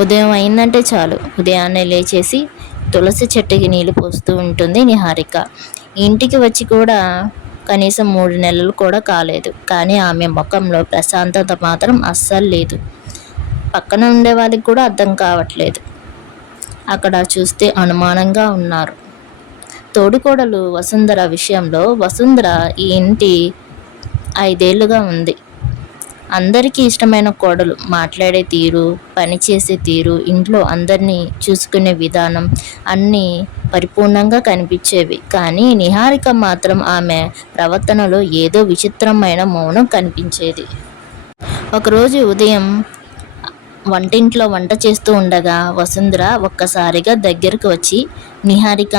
ఉదయం అయిందంటే చాలు ఉదయాన్నే లేచేసి తులసి చెట్టుకి నీళ్లు పోస్తూ ఉంటుంది నిహారిక. ఇంటికి వచ్చి కూడా కనీసం 3 నెలలు కూడా కాలేదు. కానీ ఆమె ముఖంలో ప్రశాంతత మాత్రం అస్సలు లేదు. పక్కన ఉండే వాళ్ళకి కూడా అర్థం కావట్లేదు. అక్కడ చూస్తే అనుమానంగా ఉన్నారు. తోడికోడలు వసుంధర విషయంలో వసుంధర ఈ ఇంటి 5 ఏళ్లుగా ఉంది. అందరికీ ఇష్టమైన కోడలు. మాట్లాడే తీరు, పనిచేసే తీరు, ఇంట్లో అందరినీ చూసుకునే విధానం అన్నీ పరిపూర్ణంగా కనిపించేవి. కానీ నిహారిక మాత్రం ఆమె ప్రవర్తనలో ఏదో విచిత్రమైన మౌనం కనిపించేది. ఒకరోజు ఉదయం వంటింట్లో వంట చేస్తూ ఉండగా వసుంధర ఒక్కసారిగా దగ్గరకు వచ్చి, నిహారిక,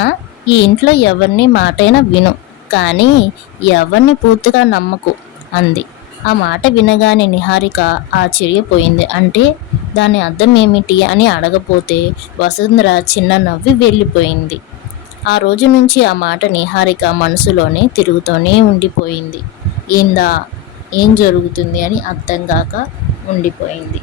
ఈ ఇంట్లో ఎవరిని మాటైనా విను, కానీ ఎవరిని పూర్తిగా నమ్మకు అంది. ఆ మాట వినగానే నిహారిక ఆశ్చర్యపోయింది. అంటే దాని అర్థం ఏమిటి అని అడగపోతే వసుంధర చిన్న నవ్వి వెళ్ళిపోయింది. ఆ రోజు నుంచి ఆ మాట నిహారిక మనసులోనే తిరుగుతూనే ఉండిపోయింది. ఏం జరుగుతుంది అని అర్థం కాక ఉండిపోయింది.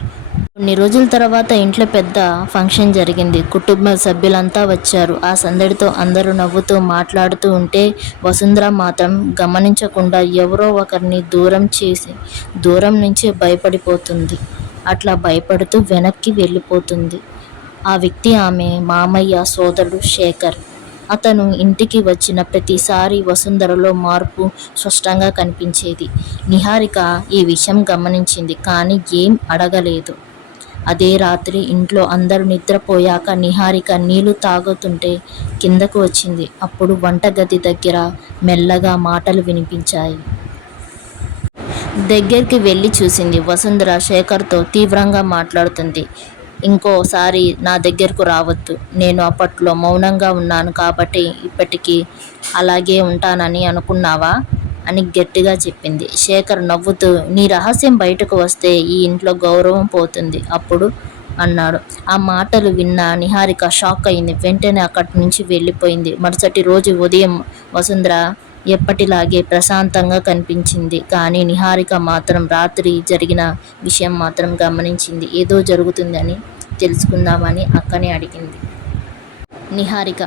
కొన్ని రోజుల తర్వాత ఇంట్లో పెద్ద ఫంక్షన్ జరిగింది. కుటుంబ సభ్యులంతా వచ్చారు. ఆ సందడితో అందరూ నవ్వుతూ మాట్లాడుతూ ఉంటే వసుంధర మాత్రం గమనించకుండా ఎవరో ఒకరిని దూరం నుంచి భయపడిపోతుంది. అట్లా భయపడుతూ వెనక్కి వెళ్ళిపోతుంది. ఆ వ్యక్తి ఆమె మామయ్య సోదరుడు శేఖర్. అతను ఇంటికి వచ్చిన ప్రతిసారి వసుంధరలో మార్పు స్పష్టంగా కనిపించేది. నిహారిక ఈ విషయం గమనించింది, కానీ ఏం అడగలేదు. అదే రాత్రి ఇంట్లో అందరూ నిద్రపోయాక నిహారిక నీళ్లు తాగుతుంటే కిందకు వచ్చింది. అప్పుడు వంటగది దగ్గర మెల్లగా మాటలు వినిపించాయి. దగ్గరికి వెళ్ళి చూసింది. వసుంధర శేఖర్తో తీవ్రంగా మాట్లాడుతుంది. ఇంకోసారి నా దగ్గరకు రావద్దు. నేను అప్పట్లో మౌనంగా ఉన్నాను కాబట్టి ఇప్పటికీ అలాగే ఉంటానని అనుకున్నావా అని గట్టిగా చెప్పింది. శేఖర్ నవ్వుతూ, నీ రహస్యం బయటకు వస్తే ఈ ఇంట్లో గౌరవం పోతుంది అప్పుడు అన్నాడు. ఆ మాటలు విన్న నిహారిక షాక్ అయింది. వెంటనే అక్కడి నుంచి వెళ్ళిపోయింది. మరుసటి రోజు ఉదయం వసుంధర ఎప్పటిలాగే ప్రశాంతంగా కనిపించింది. కానీ నిహారిక మాత్రం రాత్రి జరిగిన విషయం మాత్రం గమనించింది. ఏదో జరుగుతుందని తెలుసుకుందామని అక్కనే అడిగింది. నిహారిక,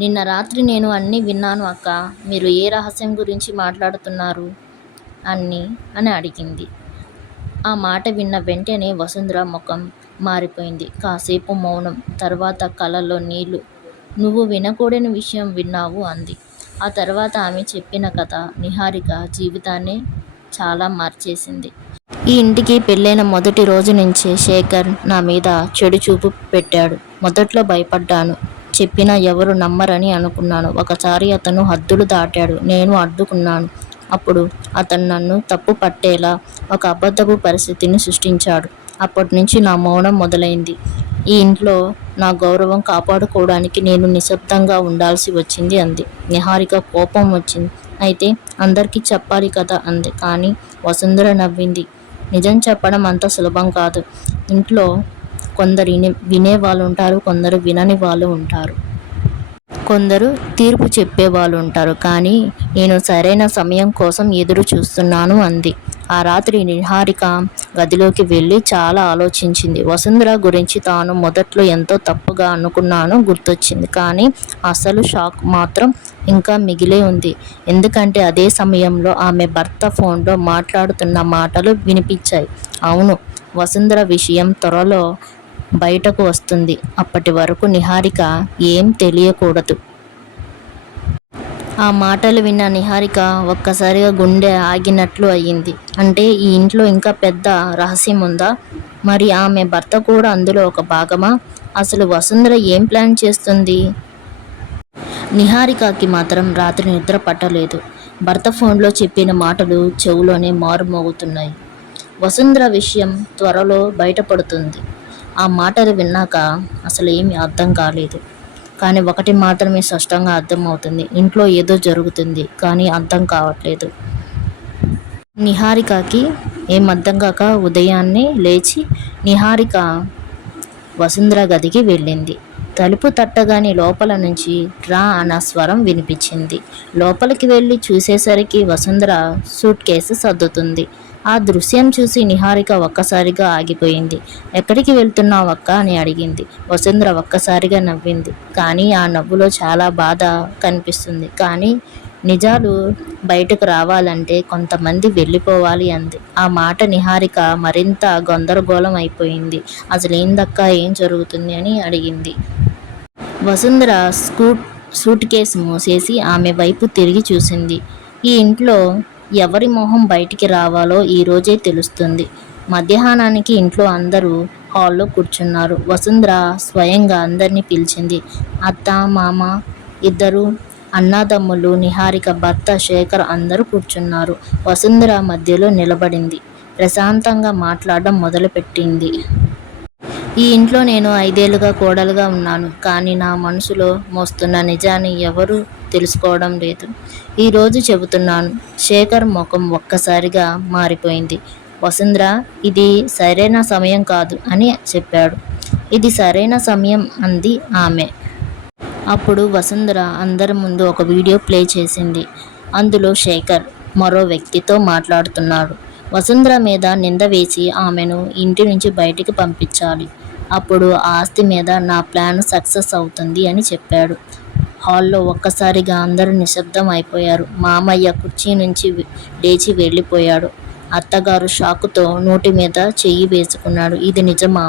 నిన్న రాత్రి నేను అన్నీ విన్నాను అక్క. మీరు ఏ రహస్యం గురించి మాట్లాడుతున్నారు అని అడిగింది. ఆ మాట విన్న వెంటనే వసుంధర ముఖం మారిపోయింది. కాసేపు మౌనం, తర్వాత కళ్ళలో నీళ్లు. నువ్వు వినకూడని విషయం విన్నావు అంది. ఆ తర్వాత ఆమె చెప్పిన కథ నిహారిక జీవితాన్ని చాలా మార్చేసింది. ఈ ఇంటికి పెళ్ళైన మొదటి రోజు నుంచే శేఖర్ నా మీద చెడు చూపు పెట్టాడు. మొదట్లో భయపడ్డాను. చెప్పినా ఎవరు నమ్మరని అనుకున్నాను. ఒకసారి అతను హద్దులు దాటాడు. నేను అడ్డుకున్నాను. అప్పుడు అతను నన్ను తప్పు పట్టేలా ఒక అబద్ధపు పరిస్థితిని సృష్టించాడు. అప్పటి నుంచి నా మౌనం మొదలైంది. ఈ ఇంట్లో నా గౌరవం కాపాడుకోవడానికి నేను నిశ్శబ్దంగా ఉండాల్సి వచ్చింది అంది. నిహారిక కోపం వచ్చింది. అయితే అందరికీ చెప్పాలి కదా అంది. కానీ వసుంధర నవ్వింది. నిజం చెప్పడం అంత సులభం కాదు. ఇంట్లో కొందరు వినేవాళ్ళు ఉంటారు, కొందరు వినని వాళ్ళు ఉంటారు, కొందరు తీర్పు చెప్పేవాళ్ళు ఉంటారు. కానీ నేను సరైన సమయం కోసం ఎదురు చూస్తున్నాను అంది. ఆ రాత్రి నిహారిక గదిలోకి వెళ్ళి చాలా ఆలోచించింది. వసుంధర గురించి తాను మొదట్లో ఎంతో తప్పుగా అనుకున్నానో గుర్తొచ్చింది. కానీ అసలు షాక్ మాత్రం ఇంకా మిగిలే ఉంది. ఎందుకంటే అదే సమయంలో ఆమె భర్త ఫోన్లో మాట్లాడుతున్న మాటలు వినిపించాయి. అవును, వసుంధర విషయం త్వరలో బయటకు వస్తుంది. అప్పటి వరకు నిహారిక ఏం తెలియకూడదు. ఆ మాటలు విన్న నిహారిక ఒక్కసారిగా గుండె ఆగినట్లు అయ్యింది. అంటే ఈ ఇంట్లో ఇంకా పెద్ద రహస్యం ఉందా? మరి ఆమె భర్త కూడా అందులో ఒక భాగమా? అసలు వసుంధర ఏం ప్లాన్ చేస్తుంది? నిహారికకి మాత్రం రాత్రి నిద్ర పట్టలేదు. భర్త ఫోన్లో చెప్పిన మాటలు చెవులోనే మారుమోగుతున్నాయి. వసుంధర విషయం త్వరలో బయటపడుతుంది. ఆ మాటలు విన్నాక అసలు ఏమీ అర్థం కాలేదు. కానీ ఒకటి మాత్రమే స్పష్టంగా అర్థమవుతుంది. ఇంట్లో ఏదో జరుగుతుంది, కానీ అర్థం కావట్లేదు. నిహారికకి ఏం అర్థం కాక ఉదయాన్నే లేచి నిహారిక వసుంధర గదికి వెళ్ళింది. తలుపు తట్టగానే లోపల నుంచి రా అన్న స్వరం వినిపించింది. లోపలికి వెళ్ళి చూసేసరికి వసుంధర సూట్ కేసు సర్దుతుంది. ఆ దృశ్యం చూసి నిహారిక ఒక్కసారిగా ఆగిపోయింది. ఎక్కడికి వెళ్తున్నావు అక్క అని అడిగింది. వసుంధర ఒక్కసారిగా నవ్వింది. కానీ ఆ నవ్వులో చాలా బాధ కనిపిస్తుంది. కానీ నిజాలు బయటకు రావాలంటే కొంతమంది వెళ్ళిపోవాలి అంది. ఆ మాట నిహారిక మరింత గందరగోళం అయిపోయింది. అసలేందక్క, ఏం జరుగుతుంది అని అడిగింది. వసుంధర సూట్ కేసు మూసేసి ఆమె వైపు తిరిగి చూసింది. ఈ ఇంట్లో ఎవరి మొహం బయటికి రావాలో ఈరోజే తెలుస్తుంది. మధ్యాహ్నానికి ఇంట్లో అందరూ హాల్లో కూర్చున్నారు. వసుంధర స్వయంగా అందరినీ పిలిచింది. అత్త, మామ, ఇద్దరు అన్నాదమ్ములు, నిహారిక భర్త శేఖర్ అందరూ కూర్చున్నారు. వసుంధర మధ్యలో నిలబడింది. ప్రశాంతంగా మాట్లాడడం మొదలుపెట్టింది. ఈ ఇంట్లో నేను 5 ఏళ్లుగా కోడలుగా ఉన్నాను. కానీ నా మనసులో మోస్తున్న నిజాన్ని ఎవరూ తెలుసుకోవడం లేదు. ఈరోజు చెబుతున్నాను. శేఖర్ ముఖం ఒక్కసారిగా మారిపోయింది. వసుంధర, ఇది సరైన సమయం కాదు అని చెప్పాడు. ఇది సరైన సమయం అంది ఆమె. అప్పుడు వసుంధర అందరి ముందు ఒక వీడియో ప్లే చేసింది. అందులో శేఖర్ మరో వ్యక్తితో మాట్లాడుతున్నాడు. వసుంధర మీద నింద వేసి ఆమెను ఇంటి నుంచి బయటికి పంపించాలి. అప్పుడు ఆ ఆస్తి మీద నా ప్లాన్ సక్సెస్ అవుతుంది అని చెప్పాడు. హాల్లో ఒక్కసారిగా అందరూ నిశ్శబ్దం అయిపోయారు. మామయ్య కుర్చీ నుంచి లేచి వెళ్ళిపోయాడు. అత్తగారు షాకుతో నోటి మీద చెయ్యి వేసుకున్నాడు. ఇది నిజమా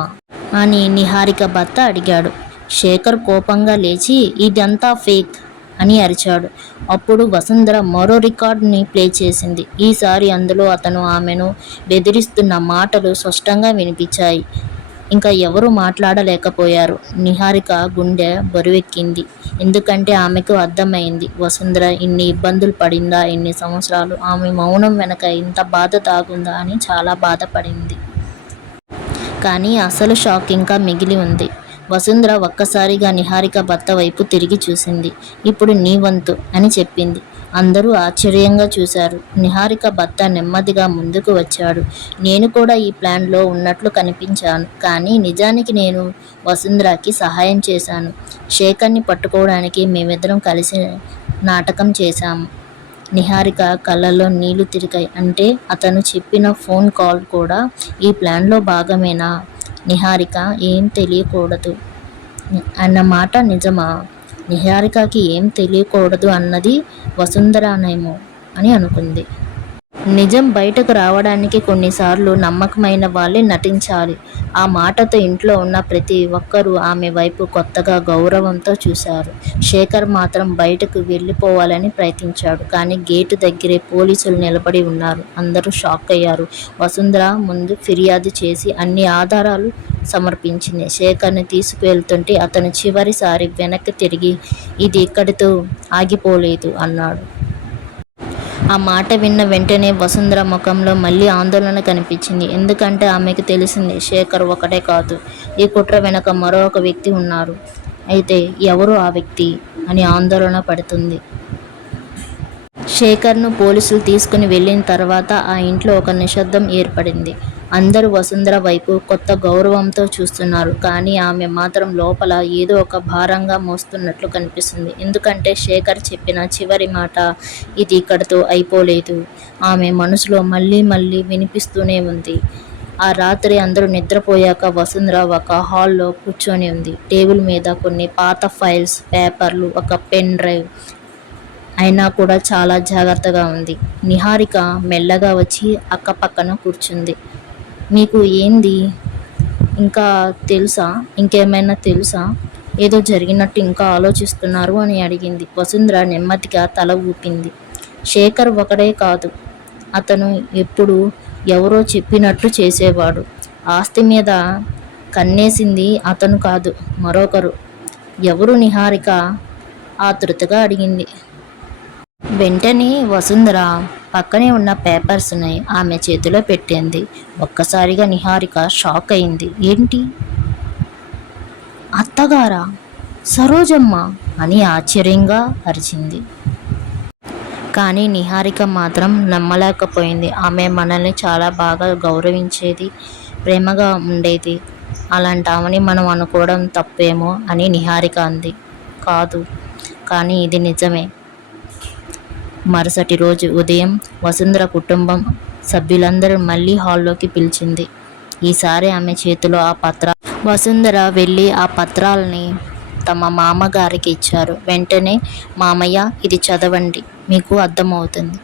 అని నిహారిక భర్త అడిగాడు. శేఖర్ కోపంగా లేచి ఇదంతా ఫేక్ అని అరిచాడు. అప్పుడు వసుంధర మరో రికార్డుని ప్లే చేసింది. ఈసారి అందులో అతను ఆమెను బెదిరిస్తున్న మాటలు స్పష్టంగా వినిపించాయి. ఇంకా ఎవరూ మాట్లాడలేకపోయారు. నిహారిక గుండె బరువెక్కింది. ఎందుకంటే ఆమెకు అర్థమైంది వసుంధర ఇన్ని ఇబ్బందులు పడిందా, ఇన్ని సంవత్సరాలు ఆమె మౌనం వెనక ఇంత బాధ దాగుందా అని చాలా బాధపడింది. కానీ అసలు షాక్ ఇంకా మిగిలి ఉంది. వసుంధర ఒక్కసారిగా నిహారిక భర్త వైపు తిరిగి చూసింది. ఇప్పుడు నీ వంతు అని చెప్పింది. అందరూ ఆశ్చర్యంగా చూశారు. నిహారిక భర్త నెమ్మదిగా ముందుకు వచ్చాడు. నేను కూడా ఈ ప్లాన్లో ఉన్నట్లు కనిపించాను. కానీ నిజానికి నేను వసుంధరకి సహాయం చేశాను. శేఖర్ని పట్టుకోవడానికి మేమిద్దరం కలిసి నాటకం చేశాము. నిహారిక కళ్ళల్లో నీళ్లు తిరిగాయి. అంటే అతను చెప్పిన ఫోన్ కాల్ కూడా ఈ ప్లాన్లో భాగమేనా? నిహారిక ఏం తెలియకూడదు అన్న మాట నిజమా? నిహారికకి ఏం తెలియకూడదు అన్నది వసుంధరనేమో అని అనుకుంది. నిజం బయటకు రావడానికి కొన్నిసార్లు నమ్మకమైన వాళ్ళే నటించాలి. ఆ మాటతో ఇంట్లో ఉన్న ప్రతి ఒక్కరూ ఆమె వైపు కొత్తగా గౌరవంతో చూశారు. శేఖర్ మాత్రం బయటకు వెళ్ళిపోవాలని ప్రయత్నించాడు. కానీ గేటు దగ్గరే పోలీసులు నిలబడి ఉన్నారు. అందరూ షాక్ అయ్యారు. వసుంధర ముందు ఫిర్యాదు చేసి అన్ని ఆధారాలు సమర్పించింది. శేఖర్ని తీసుకువెళ్తుంటే అతను చివరిసారి వెనక్కి తిరిగి ఇది ఇక్కడితో ఆగిపోలేదు అన్నాడు. ఆ మాట విన్న వెంటనే వసుంధర ముఖంలో మళ్ళీ ఆందోళన కనిపించింది. ఎందుకంటే ఆమెకు తెలిసింది శేఖర్ ఒకటే కాదు, ఈ కుట్ర వెనక మరొక వ్యక్తి ఉన్నారు. అయితే ఎవరు ఆ వ్యక్తి అని ఆందోళన పడుతుంది. శేఖర్ను పోలీసులు తీసుకుని వెళ్ళిన తర్వాత ఆ ఇంట్లో ఒక నిశ్శబ్దం ఏర్పడింది. అందరూ వసుంధర వైపు కొత్త గౌరవంతో చూస్తున్నారు. కానీ ఆమె మాత్రం లోపల ఏదో ఒక భారంగా మోస్తున్నట్లు కనిపిస్తుంది. ఎందుకంటే శేఖర్ చెప్పిన చివరి మాట ఇది ఇక్కడితో అయిపోలేదు ఆమె మనసులో మళ్ళీ మళ్ళీ వినిపిస్తూనే ఉంది. ఆ రాత్రి అందరూ నిద్రపోయాక వసుంధర ఒక హాల్లో కూర్చొని ఉంది. టేబుల్ మీద కొన్ని పాత ఫైల్స్, పేపర్లు, ఒక పెన్ డ్రైవ్. అయినా కూడా చాలా జాగ్రత్తగా ఉంది. నిహారిక మెల్లగా వచ్చి అక్కపక్కన కూర్చుంది. మీకు ఏంది? ఇంకా తెలుసా? ఇంకేమైనా తెలుసా? ఏదో జరిగినట్టు ఇంకా ఆలోచిస్తున్నారు అని అడిగింది. వసుంధర నెమ్మదిగా తల ఊపింది. శేఖర్ ఒకడే కాదు, అతను ఎప్పుడు ఎవరో చెప్పినట్టు చేసేవాడు. ఆస్తి మీద కన్నేసింది అతను కాదు, మరొకరు. ఎవరు? నిహారిక ఆతృతగా అడిగింది. వెంటనే వసుంధర పక్కనే ఉన్న పేపర్స్ని ఆమె చేతిలో పెట్టింది. ఒక్కసారిగా నిహారిక షాక్ అయింది. ఏంటి? అత్తగారా? సరోజమ్మ అని ఆశ్చర్యంగా అరిచింది. కానీ నిహారిక మాత్రం నమ్మలేకపోయింది. ఆమె మనల్ని చాలా బాగా గౌరవించేది, ప్రేమగా ఉండేది. అలాంటి ఆమెని మనం అనుకోవడం తప్పేమో అని నిహారిక అంది. కాదు, కానీ ఇది నిజమే. మరుసటి రోజు ఉదయం వసుంధర కుటుంబం సభ్యులందరూ మళ్ళీ హాల్లోకి పిలిచింది. ఈసారి ఆమె చేతిలో ఆ పత్రాలు. వసుంధర వెళ్ళి ఆ పత్రాలని తమ మామగారికి ఇచ్చారు. వెంటనే, మామయ్య, ఇది చదవండి, మీకు అర్థమవుతుంది.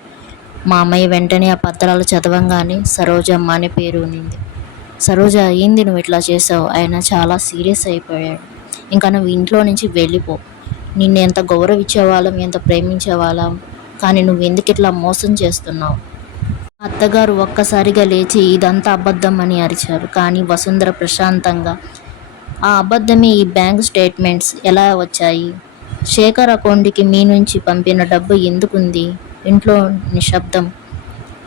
మామయ్య వెంటనే ఆ పత్రాలు చదవంగానే సరోజమ్మ అనే పేరు ఉన్నింది. సరోజ, ఏంది నువ్వు ఇట్లా చేసావు? ఆయన చాలా సీరియస్ అయిపోయాడు. ఇంకా నువ్వు ఇంట్లో నుంచి వెళ్ళిపో. నిన్ను ఎంత గౌరవించేవాళ్ళం, ఎంత ప్రేమించేవాళ్ళం, కానీ నువ్వు ఎందుకు ఇట్లా మోసం చేస్తున్నావు? అత్తగారు ఒక్కసారిగా లేచి ఇదంతా అబద్ధం అని అరిచారు. కానీ వసుంధర ప్రశాంతంగా, ఆ అబద్ధమే ఈ బ్యాంక్ స్టేట్మెంట్స్ ఎలా వచ్చాయి? శేఖర్ అకౌంట్కి మీ నుంచి పంపిన డబ్బు ఎందుకుంది? ఇంట్లో నిశ్శబ్దం.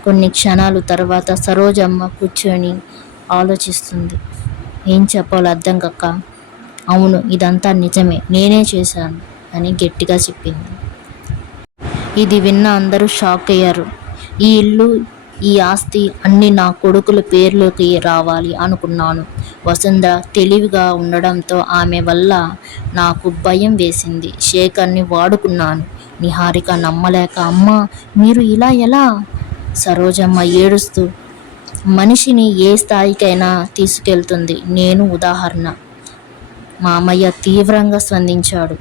కొన్ని క్షణాలు తర్వాత సరోజమ్మ కూర్చొని ఆలోచిస్తుంది. ఏం చెప్పాలో అర్థం కాక, అవును, ఇదంతా నిజమే, నేనే చేశాను అని గట్టిగా చెప్పింది. ఇది విన్న అందరూ షాక్ అయ్యారు. ఈ ఇల్లు, ఈ ఆస్తి అన్నీ నా కొడుకుల పేర్లోకి రావాలి అనుకున్నాను. వసుంధర తెలివిగా ఉండడంతో ఆమె వల్ల నాకు భయం వేసింది. శేఖర్ని వాడుకున్నాను. నిహారిక నమ్మలేక, అమ్మా, మీరు ఇలా ఎలా? సరోజమ్మ ఏడుస్తూ, మనిషిని ఏ స్థాయికైనా తీసుకెళ్తుంది నేను ఉదాహరణ. మామయ్య తీవ్రంగా స్పందించాడు.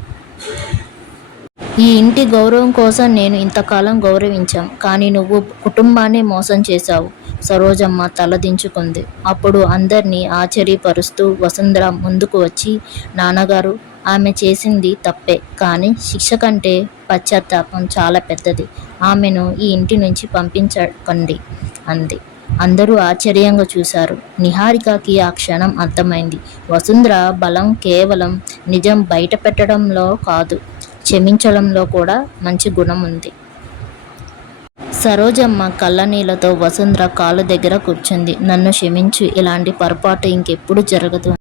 ఈ ఇంటి గౌరవం కోసం నేను ఇంతకాలం గౌరవించాం, కానీ నువ్వు కుటుంబాన్ని మోసం చేశావు. సరోజమ్మ తలదించుకుంది. అప్పుడు అందరినీ ఆశ్చర్యపరుస్తూ వసుంధర ముందుకు వచ్చి, నాన్నగారు, ఆమె చేసింది తప్పే, కానీ శిక్ష కంటే పశ్చాత్తాపం చాలా పెద్దది. ఆమెను ఈ ఇంటి నుంచి పంపించకండి అంది. అందరూ ఆశ్చర్యంగా చూశారు. నిహారికకి ఆ క్షణం అర్థమైంది. వసుంధర బలం కేవలం నిజం బయట పెట్టడంలో కాదు, క్షమించడంలో కూడా మంచి గుణం ఉంది. సరోజమ్మ కళ్ళనీళ్లతో వసుంధర కాళ్ళ దగ్గర కూర్చుంది. నన్ను క్షమించు, ఇలాంటి పొరపాటు ఇంకెప్పుడు జరగదు.